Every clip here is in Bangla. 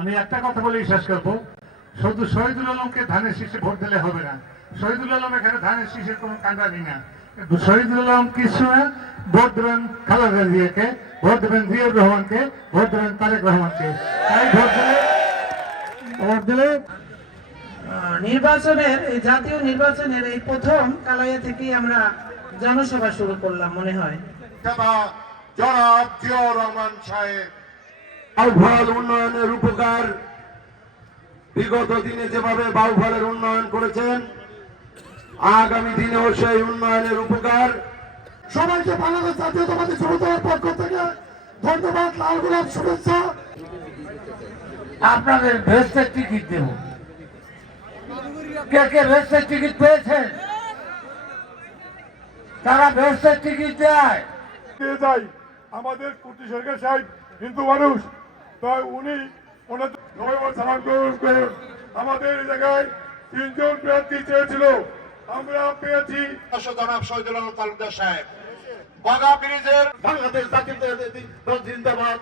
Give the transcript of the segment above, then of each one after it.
আমি একটা কথা বলেই শেষ করবো, শুধু শহীদুল আলমকে ধানের শীষে ভোট দিলে হবে না। শহীদুল আলম এখানে ধানের শীষের কোনো কাণ্ডারি না। শহীদুল আলম কিছু না, ভোট দেবেন খালেদা জিয়াকে, ভোট দেবেন জিয়াউর রহমানকে, ভোট দেবেন তারেক রহমানকে। তাই ভোট দিলে নির্বাচনের এই জাতীয় নির্বাচনের এই প্রথম কালাইয়া থেকেই আমরা জনসভা শুরু করলাম মনে হয়। জনাব জিয়াউর রহমান সাহেব বাউফল উন্নয়নের উপকার বিগত দিনে যেভাবে বাউফলের উন্নয়ন করেছেন, আগামী দিনেও সেই উন্নয়নের উপকার। সবাইকে বাংলাদেশ জাতীয়তাবাদী যুবদলের পক্ষ থেকে ধন্যবাদ, লাল গোলাপ শুভেচ্ছা। আপনাদের ভেস্টের টিকিট দেব। কে কে ভেস্টের টিকিট পেয়েছেন? তারা ভেস্টের টিকিট দেয়। পেয়ে যাই আমাদের কুটি সরকার সাহেব হিন্দু মানুষ, তাই উনি ওনাদের নভেম্বর সালাম গ্রহণ করেন। আমাদের এই জায়গায় 3 জন প্রার্থী চেয়েছিল, আমরা পেয়েছি জনাব শহীদুল আলম তালুকদার সাহেব। বাগা ব্রিজের বাংলাদেশ জাতীয়তাবাদী দল জিন্দাবাদ,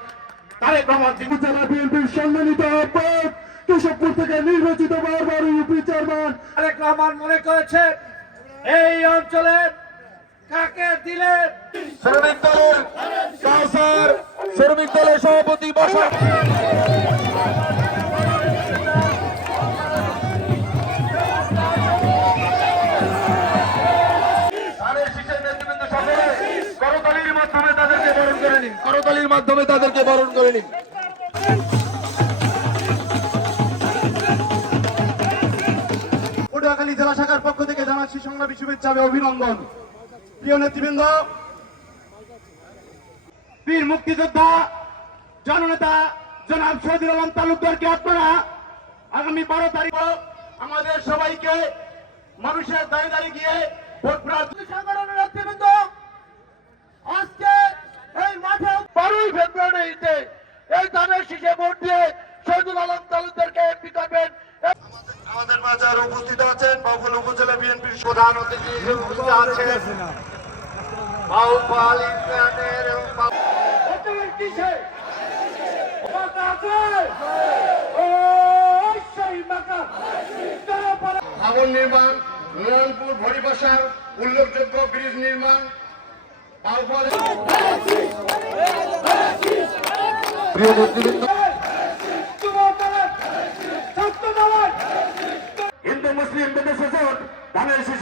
তারেক রহমান জেলা বিএনপির সম্মানিত আহ্বায়ক, কেশবপুর থেকে নির্বাচিত বারবার ইউপি চেয়ারম্যান তারেক রহমান মনে করেছে এই অঞ্চলের কাকে দিলে শ্রমিক দলের কাউসার, শ্রমিক দলের সভাপতি বসা করতালির মাধ্যমে তাদেরকে বরণ করে নিন, করতালির মাধ্যমে তাদেরকে বরণ করে নিন। পটুয়াখালী জেলা শাখার পক্ষ থেকে জানাচ্ছি সংগ্রামী শুভেচ্ছা ও অভিনন্দন। প্রিয় নেতৃবৃন্দ, বীর মুক্তিযোদ্ধা জননেতা জনাব শহীদুল আলম তালুকদারকে আপনারা আগামী 12 তারিখ আমাদের সবাইকে মানুষের দাঁড়িয়ে দাঁড়িয়ে গিয়ে ভোট সংগঠনের নেতৃবৃন্দ আজকে এই মাঠে 12 ফেব্রুয়ারিতে এই ধানের শীষে ভোট দিয়ে শহীদুল আলম তালুকদারকে এমপি করবেন। আমাদের মাঝে আরো উপস্থিত আছেন বাউফল উপজেলা বিএনপির প্রধান অতিথি উপস্থিত আছেন বাউফল ইউনিয়নের এবং ভবন নির্মাণ, নয়নপুর ভরিবাসার উল্লেখযোগ্য ব্রিজ নির্মাণ, বাউফল প্রিয় নেতৃবৃন্দ, হিন্দু মুসলিম বিদ্বেষ ধানের শীষে